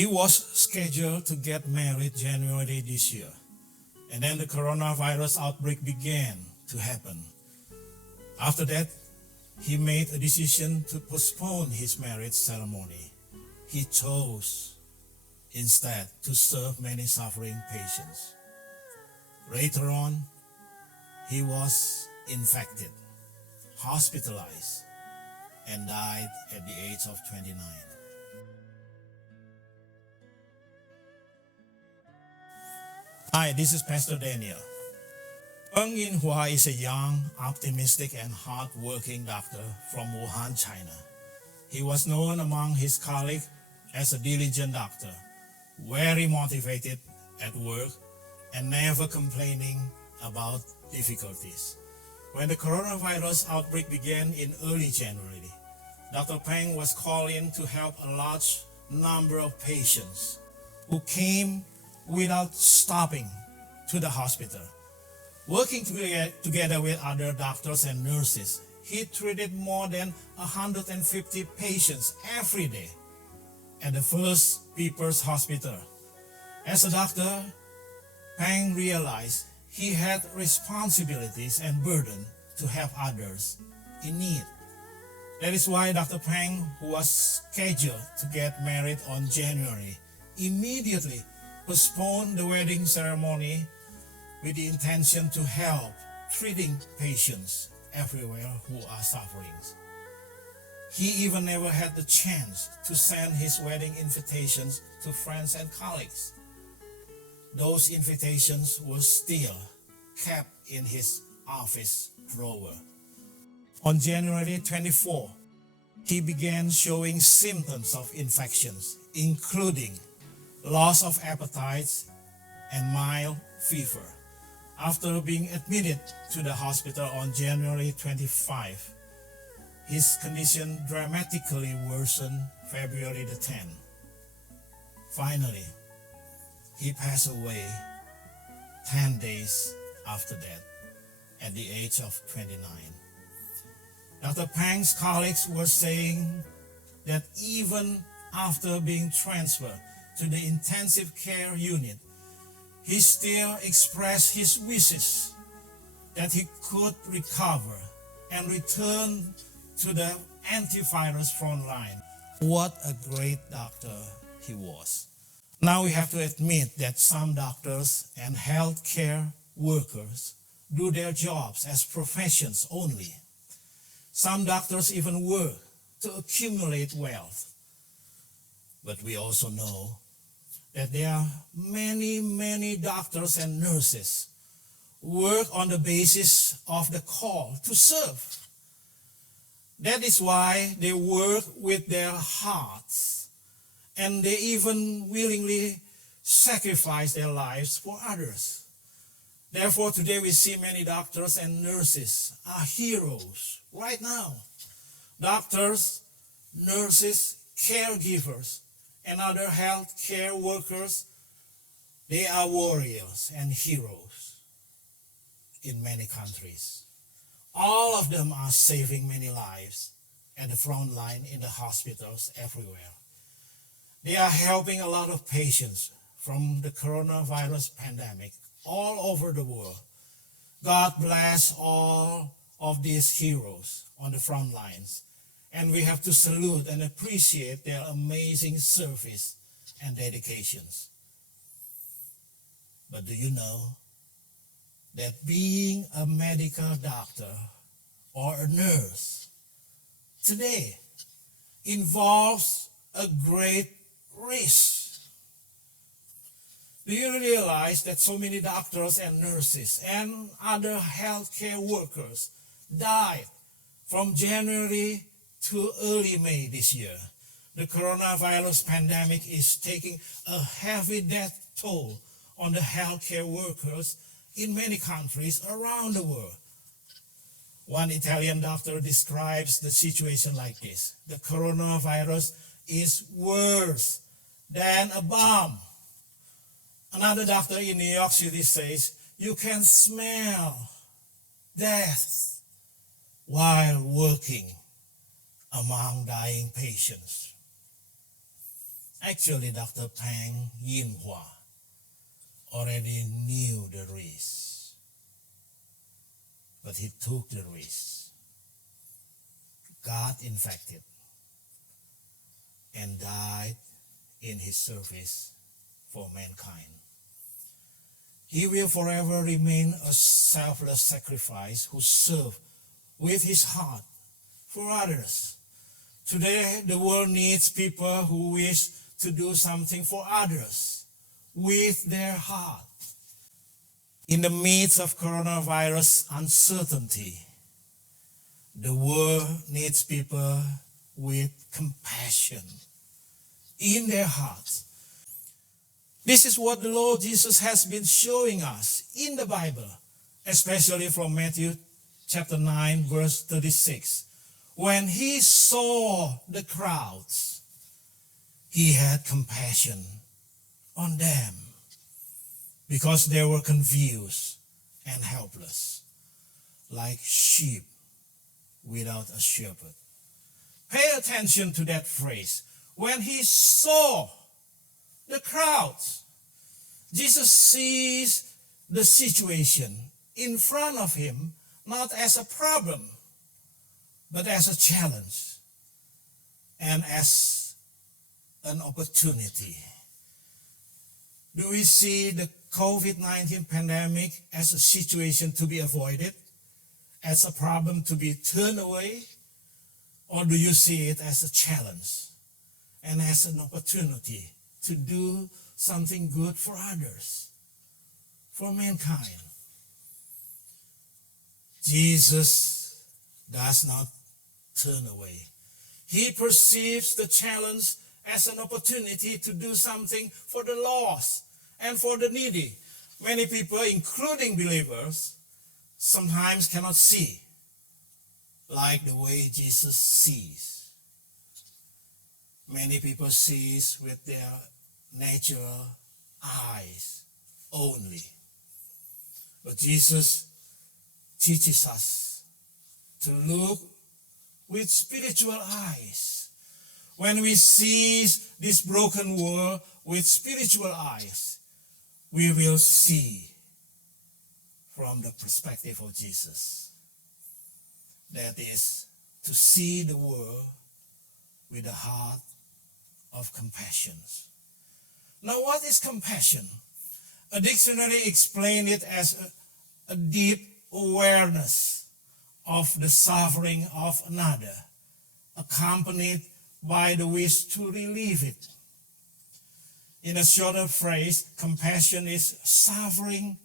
He was scheduled to get married January this year, and then the coronavirus outbreak began to happen. After that, he made a decision to postpone his marriage ceremony. He chose instead to serve many suffering patients. Later on, he was infected, hospitalized, and died at the age of 29. Hi, this is Pastor Daniel. Peng is a young, optimistic, and hard-working doctor from Wuhan, China. He was known among his colleagues as a diligent doctor, very motivated at work, and never complaining about difficulties. When the coronavirus outbreak began in early January, Dr. Peng was called in to help a large number of patients who came without stopping to the hospital. Working together with other doctors and nurses, he treated more than 150 patients every day at the First People's Hospital. As a doctor, Peng realized he had responsibilities and burden to help others in need. That is why Dr. Peng, who was scheduled to get married on January, immediately postponed the wedding ceremony with the intention to help treating patients everywhere who are suffering. He even never had the chance to send his wedding invitations to friends and colleagues. Those invitations were still kept in his office drawer. On January 24, he began showing symptoms of infections, including loss of appetite and mild fever. After being admitted to the hospital on January 25, his condition dramatically worsened February the 10th. Finally, he passed away 10 days after that at the age of 29. Dr. Peng's colleagues were saying that even after being transferred to the intensive care unit, he still expressed his wishes that he could recover and return to the antivirus frontline. What a great doctor he was. Now we have to admit that some doctors and healthcare workers do their jobs as professions only. Some doctors even work to accumulate wealth. But we also know that there are many doctors and nurses who work on the basis of the call to serve. That is why they work with their hearts, and they even willingly sacrifice their lives for others. Therefore, today we see many doctors and nurses are heroes right now. Doctors, nurses, caregivers, and other health care workers, they are warriors and heroes in many countries. All of them are saving many lives at the front line in the hospitals everywhere. They are helping a lot of patients from the coronavirus pandemic all over the world. God bless all of these heroes on the front lines. And we have to salute and appreciate their amazing service and dedications. But do you know that being a medical doctor or a nurse today involves a great risk? Do you realize that so many doctors and nurses and other healthcare workers died from January to early May this year? The coronavirus pandemic is taking a heavy death toll on the healthcare workers in many countries around the world. One Italian doctor describes the situation like this: the coronavirus is worse than a bomb. Another doctor in New York City says, you can smell death while working among dying patients. Actually, Dr. Peng already knew the risk, but he took the risk, got infected, and died in his service for mankind. He will forever remain a selfless sacrifice who served with his heart for others. Today, the world needs people who wish to do something for others with their heart. In the midst of coronavirus uncertainty, the world needs people with compassion in their hearts. This is what the Lord Jesus has been showing us in the Bible, especially from Matthew chapter 9, verse 36. When he saw the crowds, he had compassion on them because they were confused and helpless, like sheep without a shepherd. Pay attention to that phrase. When he saw the crowds, Jesus sees the situation in front of him not as a problem, but as a challenge and as an opportunity. Do we see the COVID-19 pandemic as a situation to be avoided, as a problem to be turned away, or do you see it as a challenge and as an opportunity to do something good for others, for mankind? Jesus does not turn away. He perceives the challenge as an opportunity to do something for the lost and for the needy. Many people, including believers, sometimes cannot see like the way Jesus sees. Many people see with their natural eyes only. But Jesus teaches us to look with spiritual eyes. When we see this broken world with spiritual eyes, we will see from the perspective of Jesus. That is, to see the world with a heart of compassion. Now, what is compassion? A dictionary explains it as a deep awareness of the suffering of another, accompanied by the wish to relieve it. In a shorter phrase, compassion is suffering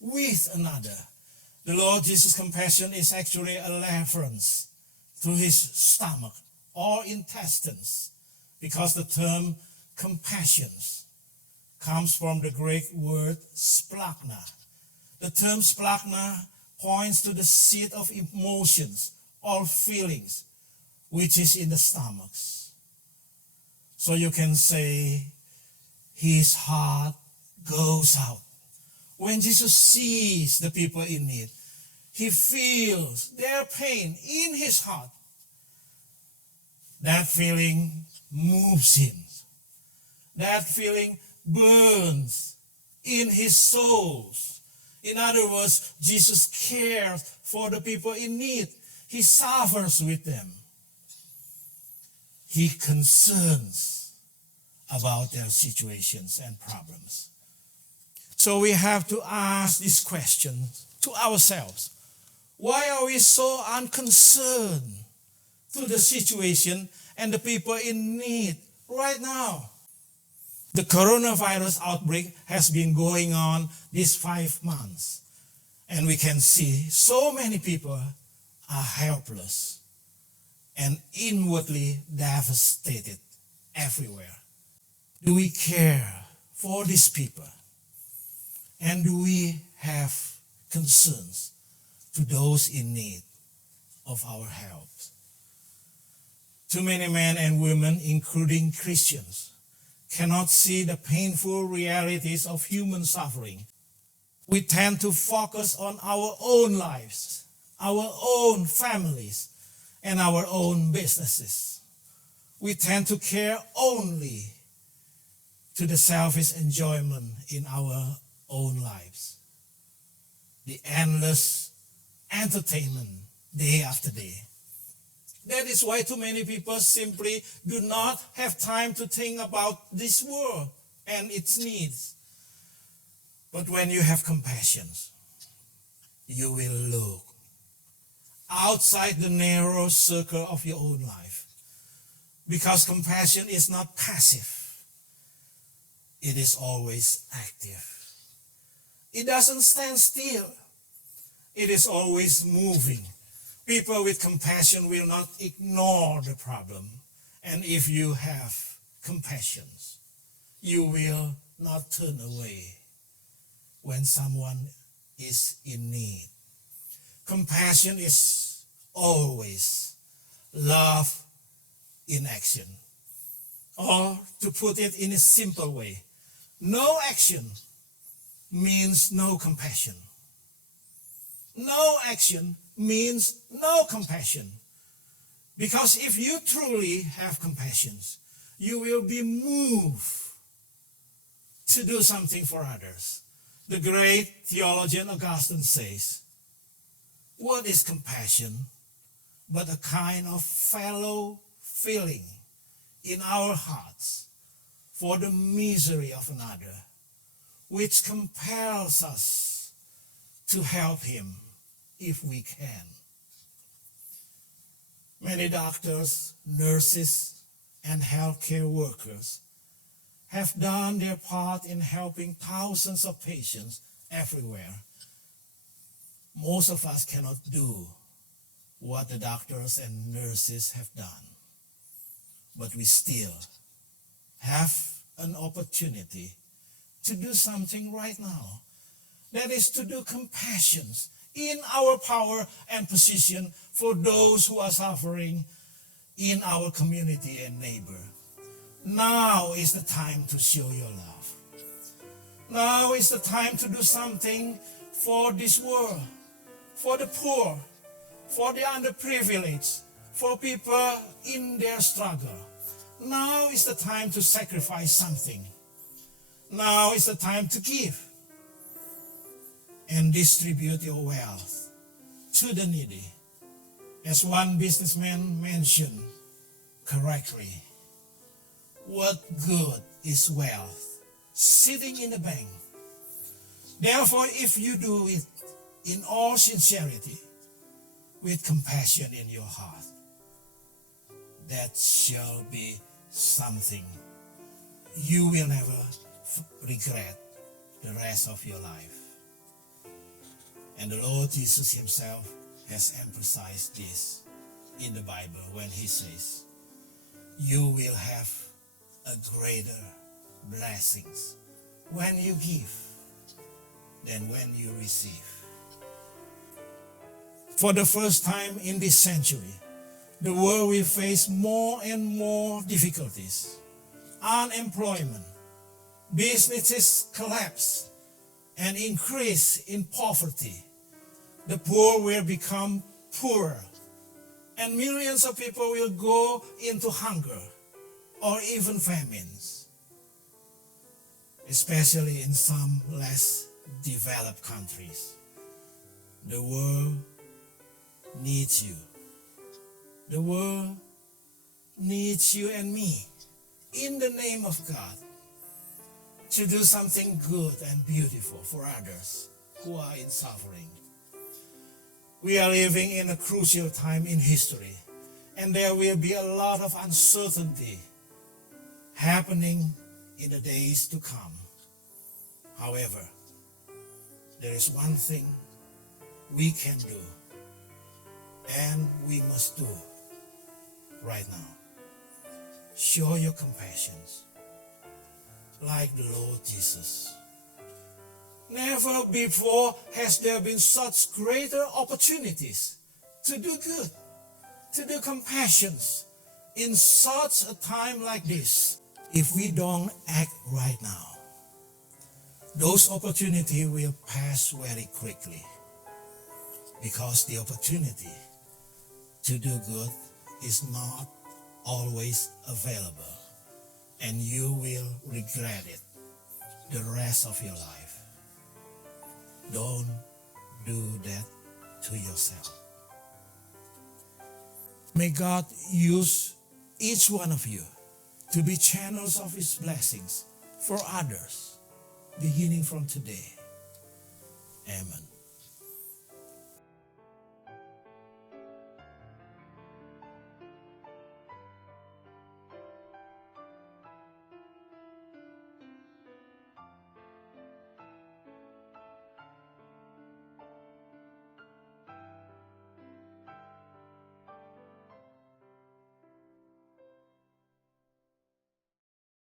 with another. The Lord Jesus' compassion is actually a reference to his stomach or intestines, because the term compassion comes from the Greek word splachna. The term splachna points to the seat of emotions or feelings, which is in the stomach. So you can say his heart goes out. When Jesus sees the people in need, he feels their pain in his heart. That feeling moves him. That feeling burns in his soul. In other words, Jesus cares for the people in need. He suffers with them. He concerns about their situations and problems. So we have to ask this question to ourselves. Why are we so unconcerned to the situation and the people in need right now? The coronavirus outbreak has been going on these 5 months, and we can see so many people are helpless and inwardly devastated everywhere. Do we care for these people? And do we have concerns to those in need of our help? Too many men and women, including Christians, cannot see the painful realities of human suffering. We tend to focus on our own lives, our own families, and our own businesses. We tend to care only to the selfish enjoyment in our own lives. The endless entertainment day after day. That is why too many people simply do not have time to think about this world and its needs. But when you have compassion, you will look outside the narrow circle of your own life. Because compassion is not passive. It is always active. It doesn't stand still. It is always moving. People with compassion will not ignore the problem. And if you have compassion, you will not turn away when someone is in need. Compassion is always love in action. Or to put it in a simple way, no action means no compassion. No action means no compassion. Because if you truly have compassion, you will be moved to do something for others. The great theologian Augustine says, what is compassion but a kind of fellow feeling in our hearts for the misery of another, which compels us to help him if we can. Many doctors, nurses, and healthcare workers have done their part in helping thousands of patients everywhere. Most of us cannot do what the doctors and nurses have done, but we still have an opportunity to do something right now. That is to do compassion in our power and position for those who are suffering in our community and neighbor. Now is the time to show your love. Now is the time to do something for this world, for the poor, for the underprivileged, for people in their struggle. Now is the time to sacrifice something. Now is the time to give and distribute your wealth to the needy. As one businessman mentioned correctly, what good is wealth sitting in the bank? Therefore, if you do it in all sincerity, with compassion in your heart, that shall be something you will never regret the rest of your life. And the Lord Jesus himself has emphasized this in the Bible when he says, you will have a greater blessings when you give than when you receive. For the first time in this century, the world will face more and more difficulties. Unemployment, businesses collapse, and increase in poverty. The poor will become poorer, and millions of people will go into hunger or even famines, especially in some less developed countries. The world needs you. The world needs you and me, in the name of God, to do something good and beautiful for others who are in suffering. We are living in a crucial time in history, and there will be a lot of uncertainty happening in the days to come. However, there is one thing we can do, and we must do right now. Show your compassion like the Lord Jesus. Never before has there been such greater opportunities to do good, to do compassion in such a time like this. If we don't act right now, those opportunities will pass very quickly, because the opportunity to do good is not always available and you will regret it the rest of your life. Don't do that to yourself. May God use each one of you to be channels of His blessings for others, beginning from today. Amen.